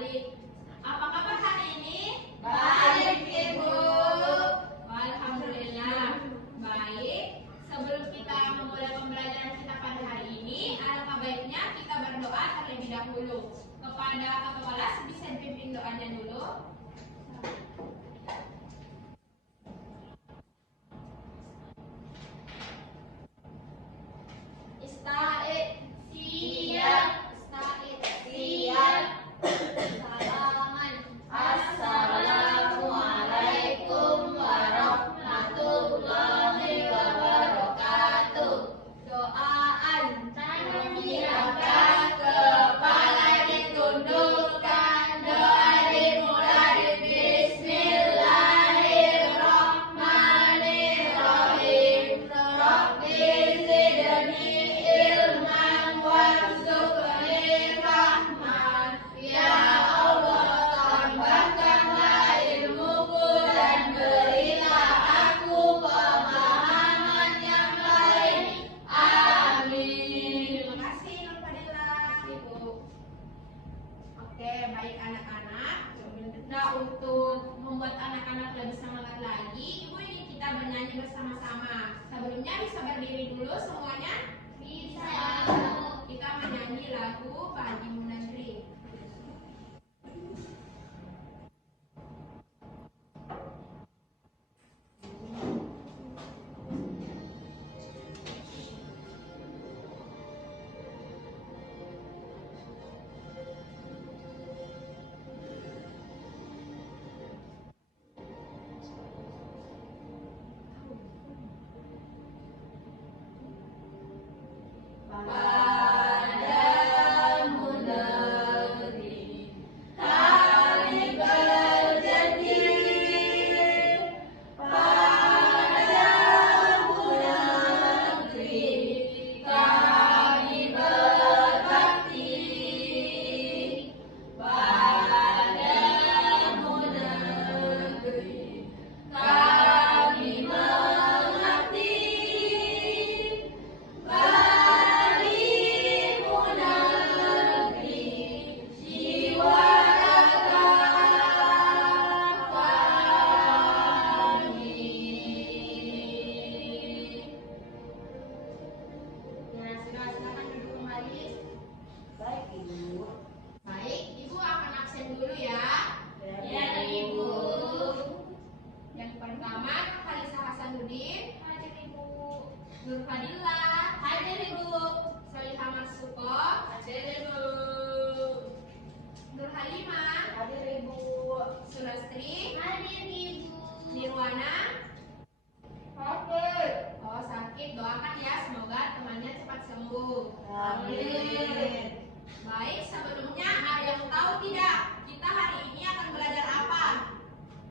balik. Apa kabar hari ini? Baik, Ibu. Alhamdulillah. Baik. Sebelum kita memulai pembelajaran kita pada hari ini, alangkah baiknya kita berdoa terlebih dahulu. Kepada Kakak kelas bisa dipimpin doanya dulu. Assalamualaikum warahmatullahi wabarakatuh. Doaan. Angkat kepala ditundukkan, doa dimulai. Bismillahirrahmanirrahim. Rabbi zidni ilman warzuqni rahman. Ya Allah, tambahkanlah ilmuku dan berilah aku pemahaman yang baik. Amin. Terima kasih Nurfadillah, Ibu. Oke, baik anak-anak. Nah, untuk membuat anak-anak lebih semangat lagi, Ibu ingin kita bernyanyi bersama-sama. Sebelumnya bisa berdiri dulu semuanya? Bisa. Kita menyanyi lagu Pak Haji Munandri. Padamu negeri kami berjanji, padamu negeri kami berbakti, padamu negeri kami mengabdi. Berimu negeri jiwa raga kami. Nah, silakan duduk kembali. Baik, Ibu. Baik, Ibu akan absen dulu ya. Ya, Ibu. Yang pertama, Kalisa Hasanuddin. Hadir, Ibu. Nurfadillah. Hadir, Ibu. Soliha Marsuko. Hadir, Ibu. Nur Halimah. Hadir, Ibu. Sulastri. Hadir, Ibu. Nirwana. Hadir. Oh, sakit. Doakan ya, semoga temannya cepat sembuh. Amin. Baik, sebelumnya ada yang tahu tidak? Kita hari ini akan belajar apa?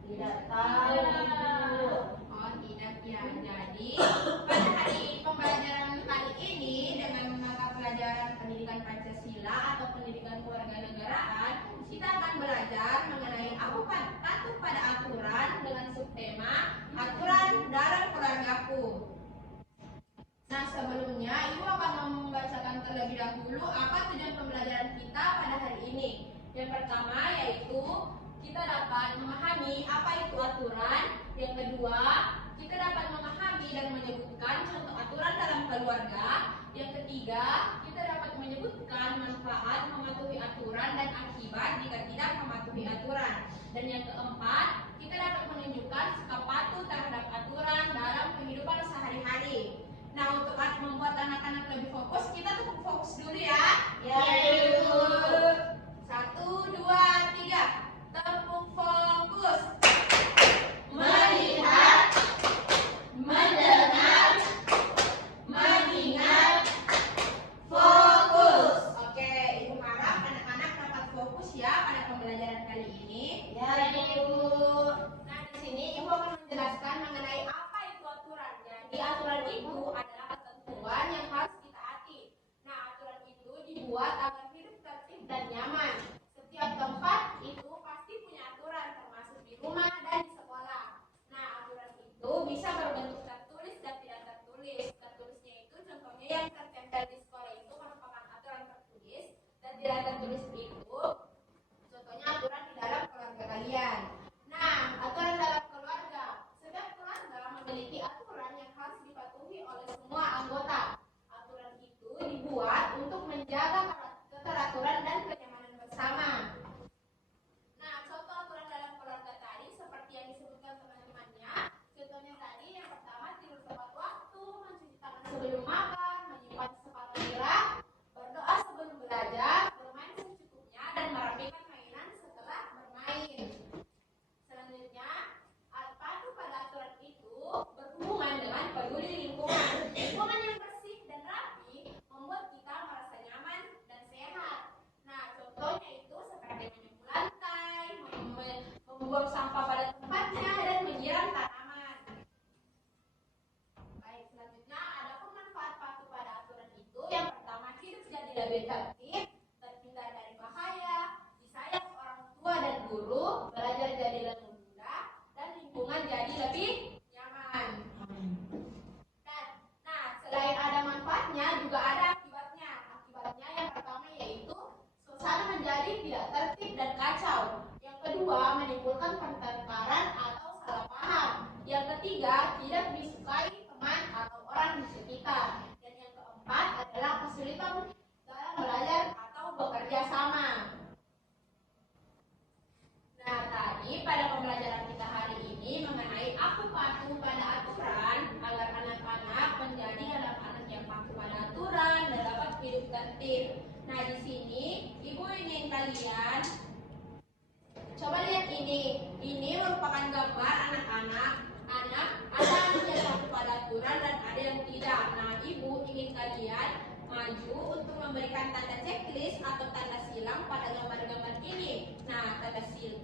Tidak tahu, Ibu. Oh, tidak ya. Jadi, pada hari pembelajaran kali ini dengan mata pelajaran pendidikan Pancasila atau pendidikan kewarganegaraan, kita akan belajar mengenai aku patuh pada aturan dengan subtema aturan dalam keluargaku. Nah, sebelumnya Ibu akan membacakan terlebih dahulu apa tujuan pembelajaran kita pada hari ini. Yang pertama yaitu kita dapat memahami apa itu aturan. Yang kedua, kita dapat memahami dan menyebutkan contoh aturan dalam keluarga. Yang ketiga, kita dapat menyebutkan manfaat mematuhi aturan dan akibat jika tidak mematuhi aturan. Dan yang keempat, kita dapat menunjukkan sikap patuh terhadap aturan dalam kehidupan sehari-hari. Nah, untuk membuat anak-anak lebih fokus, kita tepuk fokus dulu ya. Ya, Ibu. 1, 2, 3. Tepuk fokus. Melihat, mendengar, mengingat, fokus. Oke, Ibu harap anak-anak dapat fokus ya pada pembelajaran kali ini. Ya, Ibu. Nah, di sini Ibu akan menjelaskan mengenai apa itu aturan. Jadi, aturan itu adalah ketentuan yang harus kita taati. Nah, aturan itu dibuat agar hidup tertib dan nyaman. Setiap tempat itu pasti punya aturan, termasuk di rumah dan di sekolah. Nah, aturan itu bisa berbentuk tertulis dan tidak tertulis. Tertulisnya itu contohnya yang tertempel di sekolah itu merupakan aturan tertulis, dan tidak tertulis itu contohnya guru, belajar jadi lebih mudah, dan lingkungan jadi lebih nyaman. Nah, selain ada manfaatnya, juga ada akibatnya. Akibatnya yang pertama yaitu suasana menjadi tidak tertib dan kacau. Yang kedua, menimbulkan pertengkaran atau salah paham. Yang ketiga, tidak disukai teman atau orang di sekitar. Dan yang keempat adalah kesulitan dalam belajar atau bekerja sama. Nah, tadi pada pembelajaran kita hari ini mengenai aku patuh pada aturan agar anak-anak menjadi anak-anak yang patuh pada aturan dan dapat hidup tertib. Nah, di sini Ibu ingin kalian coba lihat ini. Ini merupakan gambar anak-anak. Ada anak yang patuh pada aturan dan ada yang tidak. Nah, Ibu ingin kalian maju untuk memberikan tanda checklist atau tanda silang pada gambar-gambar ini. Nah,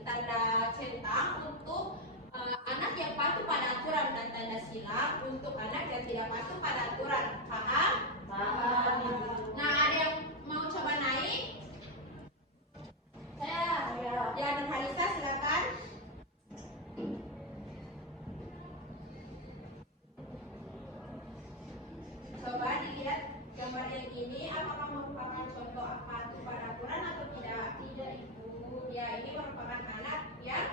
tanda centang untuk anak yang patuh pada aturan dan tanda silang untuk anak yang tidak patuh pada aturan. Paham? Paham. Nah, ada yang mau coba naik? Saya. Ya, dan Halisa silakan. Coba dilihat gambar yang ini, apakah merupakan contoh patuh pada aturan atau tidak? Tidak, Ibu. Ya, ini merupakan anak yang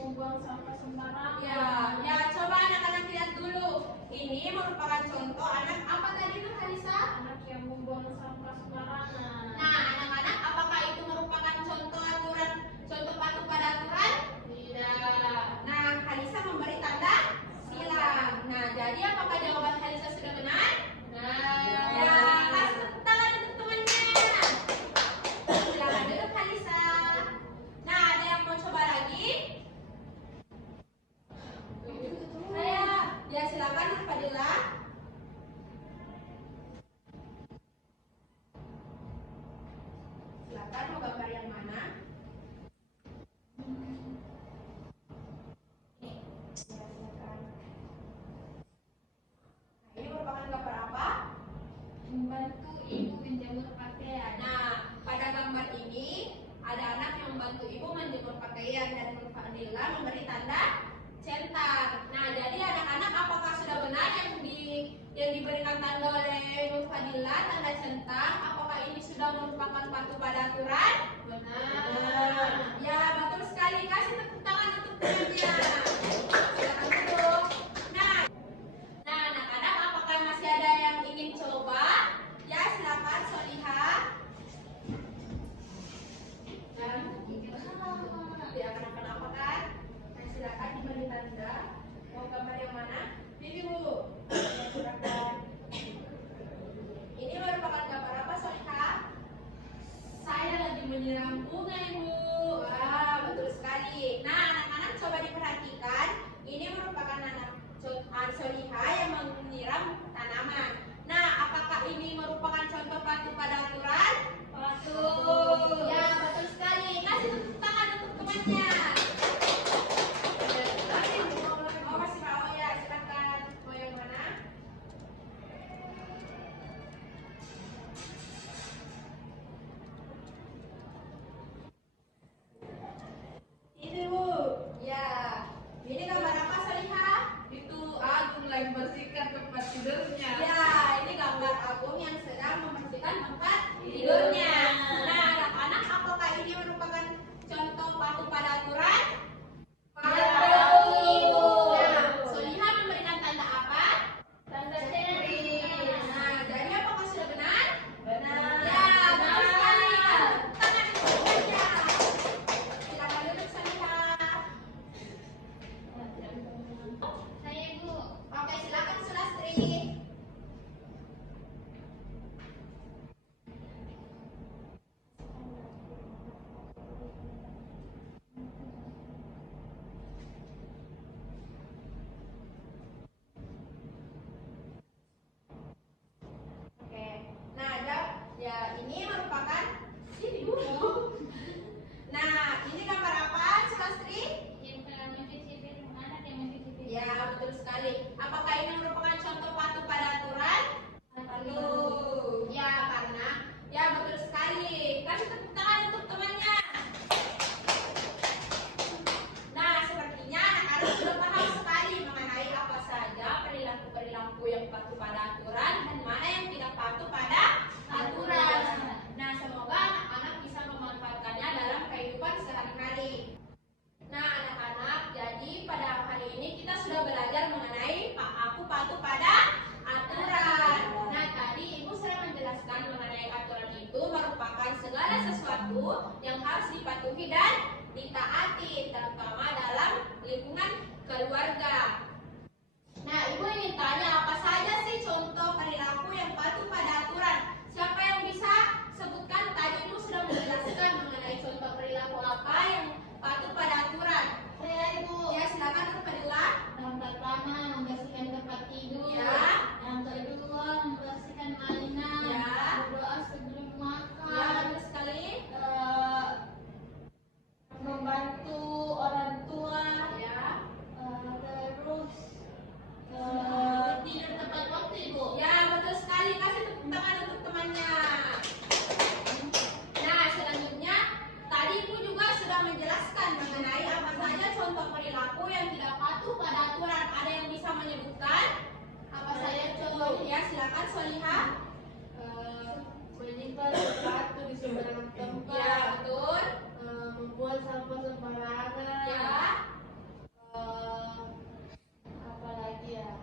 Membuang sampah sembarangan. ya, coba anak-anak lihat dulu. Ini merupakan contoh anak apa tadi Nur Halisa? Anak yang membuang sampah sembarangan. Nah, anak-anak, apakah itu merupakan contoh aturan, contoh patuh pada aturan? Tidak. Nah, Halisa memberi tanda silang. Nah, jadi apakah jawaban Halisa sudah benar? Ya, kasih tepuk tangan untuk temannya. Silakan duduk Halisa. Nah, ada yang mau coba lagi? Saya. Ya, silakan Nur Fadila. Silakan mau gambar yang mana? Ya, silakan. Nah, ini merupakan gambar apa? Membantu ibu menjemur pakaian. Nah, pada gambar ini ada anak yang membantu ibu menjemur pakaian dan Nur Fadila memberi tanda centang. Nah, jadi anak-anak apakah sudah benar yang diberikan tanda oleh Nur Fadila tanda centang? Apakah ini sudah merupakan patuh pada aturan? Benar. Ya, betul sekali. Kasih tepuk tangan untuk temannya. Silakan duduk. Nah, anak-anak, apakah masih ada yang ingin coba? Ya, silakan Soliha. Tidak kenapa-napa kan? Nah, silakan diberi tanda. Mau gambar yang mana? Bibi Bu. Ya, silakan. Ini merupakan gambar apa, Soliha? Saya lagi menyiram bunga, Ibu. Wah, betul sekali. Nah, anak-anak coba diperhatikan. Ini merupakan anak Soliha yang menyiram tanaman. Nah, apakah ini merupakan contoh patuh pada aturan? Patuh. Ya, betul sekali. Kasih tepuk tangan untuk temannya. Oh, masih mau ya? Silakan. Mau yang mana? Ini Bu. Ya. Ini gambar apa, Soliha? Itu Agung lagi bersihkan tempat tidurnya. Ya, ini gambar Agung yang sedang membersihkan tempat tidurnya. Nah, anak-anak, apakah ini merupakan contoh patuh pada aturan? Patuh. Nah, Soliha memberikan tanda apa? Tanda checklist. Nah, jadi apakah sudah benar? Benar. Ya, betul sekali. Tangan untuk saja. Silakan duduk, Soliha. Saya Ibu. Oke, silakan Sulastri. Oke. Nah, ya ini merupakan ini dulu. Nah, ini gambar apa, Sulastri? Yang mencuci piring, anak yang mencuci piring. Ya, betul sekali. Apakah ini merupakan contoh patuh patuh pada aturan. Nah, semoga anak-anak bisa memanfaatkannya dalam kehidupan sehari-hari. Nah, anak-anak, jadi pada hari ini kita sudah belajar mengenai aku patuh pada aturan. Nah, tadi Ibu sudah menjelaskan mengenai aturan itu merupakan segala sesuatu yang harus dipatuhi dan ditaati, terutama dalam lingkungan keluarga. Nah, Ibu ingin tanya, apa saja sih contoh perilaku yang patuh pada aturan? Siapa yang bisa sebutkan? Tadi Ibu sudah menjelaskan mengenai contoh perilaku apa yang patuh pada aturan. Saya Ibu. Ya, silakan Dr. Fadila. Yang pertama membersihkan tempat tidur. Ya. Yang kedua membersihkan mainan. Ya. Berdoa sebelum makan. Ya, bagus sekali. Membantu orang tua. Ya. Terus tidur tepat waktu Ibu. Ya, betul sekali. Kasih tepuk tangan untuk temannya. Nah, selanjutnya tadi Ibu juga sudah menjelaskan mengenai apa saja contoh perilaku yang tidak patuh pada aturan. Ada yang bisa menyebutkan? Apa saja contohnya? Ya, silakan Solihah. Menyimpan sepatu di sembarang tempat. Ya, betul. Membuang sampah sembarangan. Ya. Apalagi ya,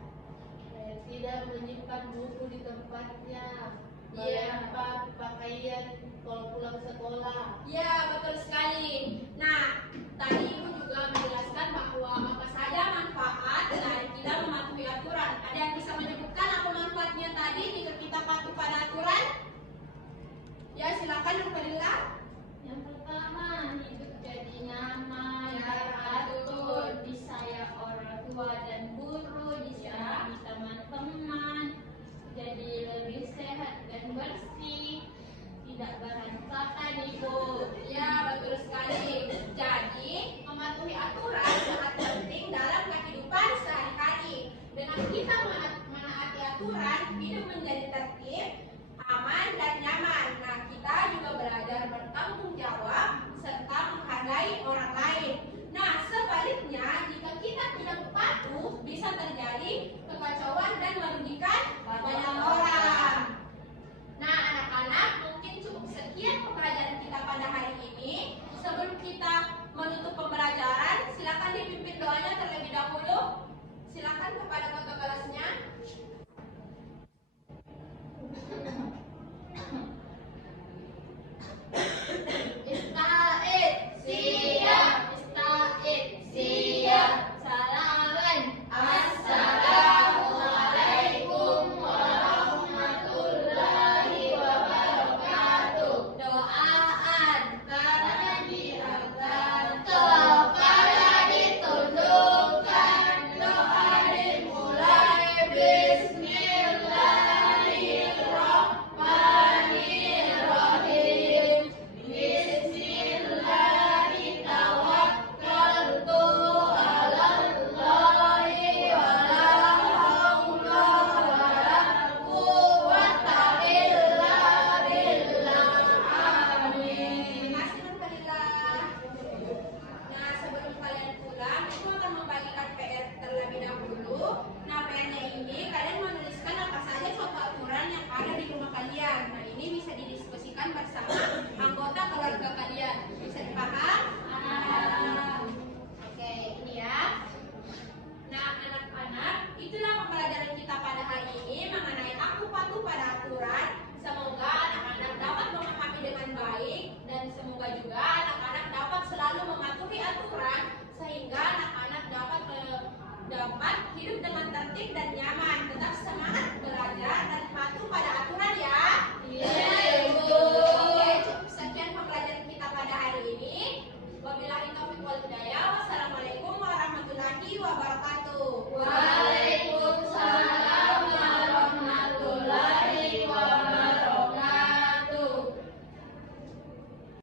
tidak menyimpan buku di tempatnya. Iya. Melempar pakaian kalau pulang sekolah. Ya, betul sekali. Nah, tadi Ibu juga menjelaskan bahwa apa saja manfaat dari tidak mematuhi aturan. Ada yang bisa menyebutkan apa manfaatnya tadi jika kita patuh pada aturan? Ya, silakan Dr. Lila. Yang pertama, hidup jadi nyaman, Ya, teratur, betul. disayang orang tua dan guru, disayangi teman-teman, jadi lebih sehat dan bersih, tidak berantakan Ibu. Ya, betul sekali. Jadi, mematuhi aturan sangat penting dalam kehidupan sehari-hari. Dengan kita menaati aturan, hidup menjadi tertib, aman, dan nyaman. Nah, kita juga belajar bertanggung jawab serta menghargai orang lain. Nah, sebaliknya, jika kita tidak patuh, bisa terjadi kekacauan dan merugikan banyak orang. Nah, anak-anak, mungkin cukup sekian pembelajaran kita pada hari ini. Sebelum kita menutup pembelajaran, silakan dipimpin doanya terlebih dahulu. Silakan kepada kakak kelasnya. Ista'id, siap. Ista'id, siap. Salaman. Assalamualaikum warahmatullahi wabarakatuh. Doaan. Tangan diangkat, kepala ditundukkan, doa dimulai. Bismillahirrahmanirrahim. Bismillahirrahmanirrahim. Alallahi wa la haula wa la quwwata illa billah. Amin. Terima kasih Dr. Lila. Nah, sebelum kalian pulang, Ibu akan membagikan PR terlebih dahulu. Nah, PR-nya ini kalian menuliskan apa saja contoh aturan yang ada di rumah kalian. Nah, ini bisa didiskusikan bersama anggota keluarga kalian. Bisa dipaham? Oke, ini ya. Nah, anak-anak, itulah pembelajaran kita pada hari ini mengenai aku patuh pada aturan. Semoga anak-anak dapat memahami dengan baik dan semoga juga anak-anak dapat selalu mematuhi aturan sehingga anak-anak dapat hidup dengan tertib dan nyaman.